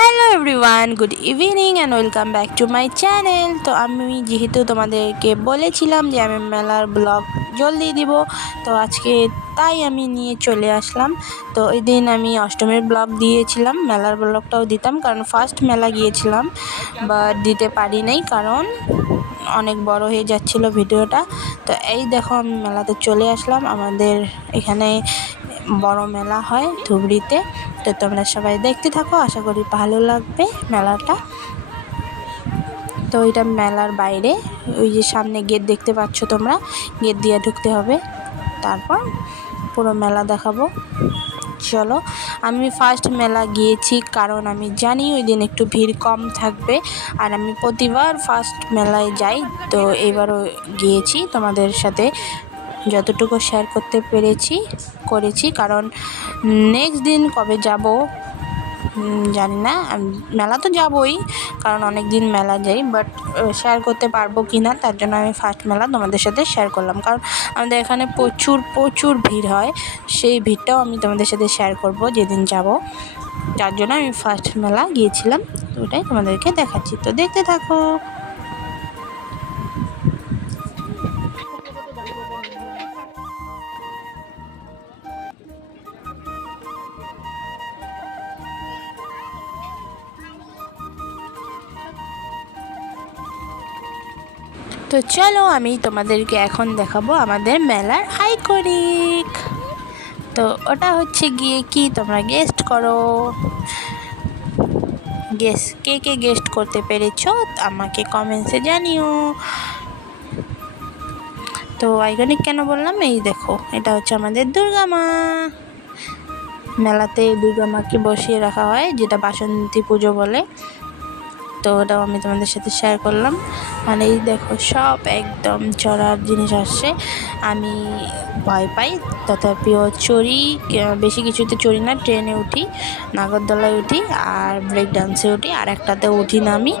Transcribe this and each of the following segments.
Hello everyone, good evening and welcome back to my channel. তো আমি যেহেতু তোমাদেরকে বলেছিলাম যে আমি মেলার ব্লগ জলদি দিব, তো আজকে তাই আমি নিয়ে চলে আসলাম। তো ওই দিন আমি অষ্টমীর ব্লগ দিয়েছিলাম, মেলার ব্লগটাও দিতাম, কারণ ফার্স্ট মেলা গিয়েছিলাম বাট দিতে পারি নাই কারণ অনেক বড় হয়ে যাচ্ছিল ভিডিওটা। তো এই দেখো আমি মেলাতে চলে আসলাম। আমাদের এখানে বড় মেলা হয় ধুবড়িতে। তো তোমরা সবাই দেখতে থাকো, আশা করি ভালো লাগবে মেলাটা। তো এটা মেলার বাইরে, ওই যে সামনে গেট দেখতে পাচ্ছ তোমরা, গেট দিয়ে ঢুকতে হবে, তারপর পুরো মেলা দেখাবো। চলো, আমি ফার্স্ট মেলা গিয়েছি কারণ আমি জানি ওই দিন একটু ভিড় কম থাকবে, আর আমি প্রতিবার ফার্স্ট মেলায় যাই। তো এবারও গিয়েছি, তোমাদের সাথে যতটুকু শেয়ার করতে করেছি, কারণ নেক্সট দিন কবে যাব জানি না। মেলা তো যাবই, কারণ অনেক দিন মেলা যাই, বাট শেয়ার করতে পারবো কি না তার জন্য আমি ফার্স্ট মেলা তোমাদের সাথে শেয়ার করলাম। কারণ আমাদের এখানে প্রচুর ভিড় হয়, সেই ভিড়টাও আমি তোমাদের সাথে শেয়ার করব যেদিন যাব। যার জন্য আমি ফার্স্ট মেলা গিয়েছিলাম, তো ওটাই তোমাদেরকে দেখাচ্ছি, তো দেখতে থাকো। তো চলো, আমি তোমাদেরকে এখন দেখাবো আমাদের মেলার আইকনিক। তো ওটা হচ্ছে গিয়ে কি, তোমরা গেস্ট করো, কে গেস্ট করতে পেরেছো আমাকে কমেন্টসে জানিও। তো আইকনিক কেন বললাম, এই দেখো এটা হচ্ছে আমাদের দুর্গা মা। মেলাতে দুর্গা মাকে বসিয়ে রাখা হয়, যেটা বাসন্তী পুজো বলে। তো ওটাও আমি তোমাদের সাথে শেয়ার করলাম। মানে এই দেখো সব একদম চড়ার জিনিস আসছে, আমি ভয় পাই তথাপিও চড়ি। বেশি কিছুতে চড়ি না, ট্রেনে উঠি, নাগরদোলায় উঠি, আর ব্রেক ডান্সে উঠি, আর একটাতে উঠি না। আমি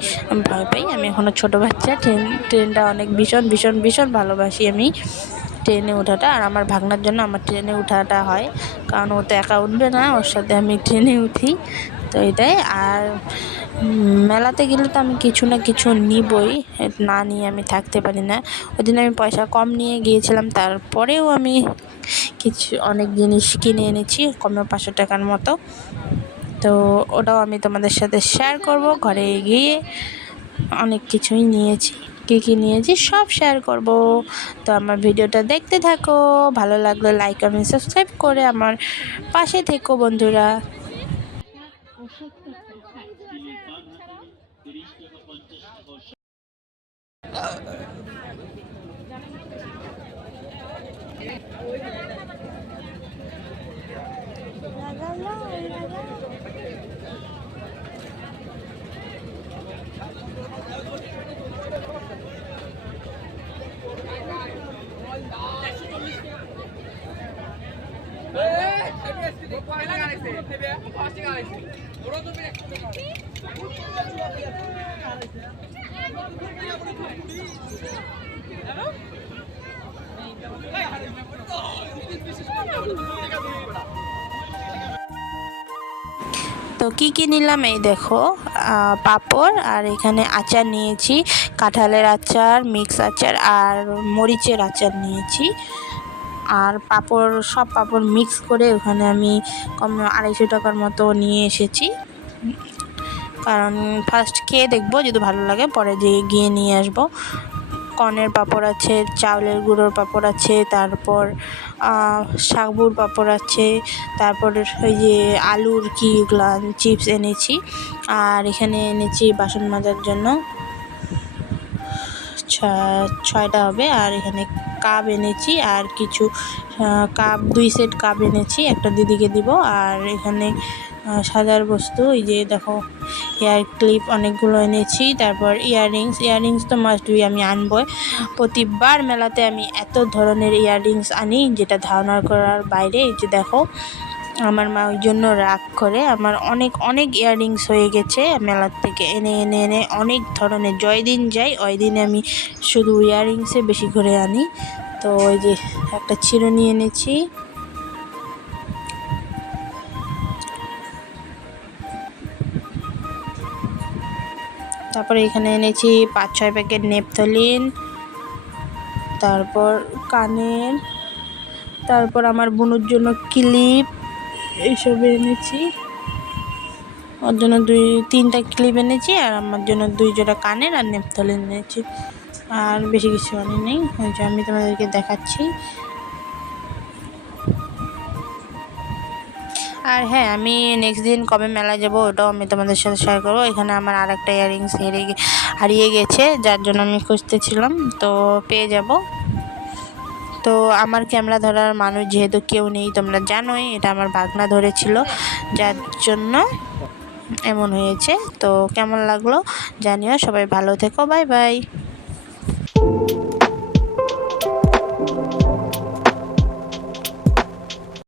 ভয় পাই, আমি এখনও ছোটো বাচ্চা। ট্রেনটা অনেক ভীষণ ভালোবাসি আমি ট্রেনে ওঠাটা। আর আমার ভাগনার জন্য আমার ট্রেনে ওঠাটা হয়, কারণ ও তো একা উঠবে না, ওর সাথে আমি ট্রেনে উঠি। তো এটাই। আর মেলাতে গেলে তো আমি কিছু না কিছু নিবই, না নিয়ে আমি থাকতে পারি না। ওই দিন আমি পয়সা কম নিয়ে গিয়েছিলাম, তারপরেও আমি অনেক জিনিস কিনে এনেছি, কমে 500 টাকার মতো। তো ওটাও আমি তোমাদের সাথে শেয়ার করব। ঘরে গিয়ে অনেক কিছুই নিয়েছি, কী নিয়েছি সব শেয়ার করব। তো আমার ভিডিওটা দেখতে থাকো, ভালো লাগলে লাইক কমেন্ট সাবস্ক্রাইব করে আমার পাশে থেকো বন্ধুরা। তো কী নিলাম, এই দেখো পাঁপড়, আর এখানে আচার নিয়েছি, কাঁঠালের আচার, মিক্স আচার, আর মরিচের আচার নিয়েছি। আর সব পাঁপড় মিক্স করে ওখানে আমি 250 টাকার মতো নিয়ে এসেছি, কারণ ফার্স্ট খেয়ে দেখবো, যদি ভালো লাগে পরে গিয়ে নিয়ে আসবো। কর্নের পাঁপড় আছে, চাউলের গুঁড়োর পাঁপড় আছে, তারপর সাবুর পাঁপড় আছে, তারপর ওই যে আলুর ওগুলা চিপস এনেছি। আর এখানে এনেছি বাসন মাজার জন্য 6টা হবে। আর এখানে কাপ এনেছি, আর কিছু কাপ, 2 সেট কাপ এনেছি, একটা দিদিকে দিব। আর এখানে সাজার বস্তু, এই যে দেখো হেয়ার ক্লিপ অনেকগুলো এনেছি। তারপর ইয়াররিংস তো মাস্ট বি আমি আনবই। প্রতিবার মেলাতে আমি এত ধরনের ইয়াররিংস আনি, যেটা ধারণা করার বাইরে। এই যে দেখো, আমার মা ওই জন্য রাগ করে, আমার অনেক ইয়াররিংস হয়ে গেছে মেলার থেকে এনে অনেক ধরনের। জয় দিন যাই ওই দিনে আমি শুধু ইয়াররিংসে বেশি করে আনি। তো ওই যে একটা চিরুনি এনেছি, তারপরে এখানে এনেছি 5-6 প্যাকেট নেপথলিন, তারপর কানের, তারপর আমার বোনের জন্য ক্লিপ এইসব এনেছি। ওর জন্য 2-3টা ক্লিপ এনেছি, আর আমার জন্য 2 জোড়া কানের আর নেপথলিন এনেছি। আর বেশি কিছু আনিনি, ওই যে আমি তোমাদেরকে দেখাচ্ছি। আর হ্যাঁ, আমি নেক্সট দিন কবে মেলা যাব ওটাও আমি তোমাদের সাথে শেয়ার করবো। এখানে আমার আর একটা ইয়াররিংস হারিয়ে গেছে, যার জন্য আমি খুঁজতেছিলাম, তো পেয়ে যাব। তো আমার ক্যামেরা ধরার মানুষ যেহেতু কেউ নেই, তোমরা জানোই এটা আমার ভাগনা ধরেছিল, যার জন্য এমন হয়েছে। তো কেমন লাগলো জানিও, সবাই ভালো থেকো, বাই বাই।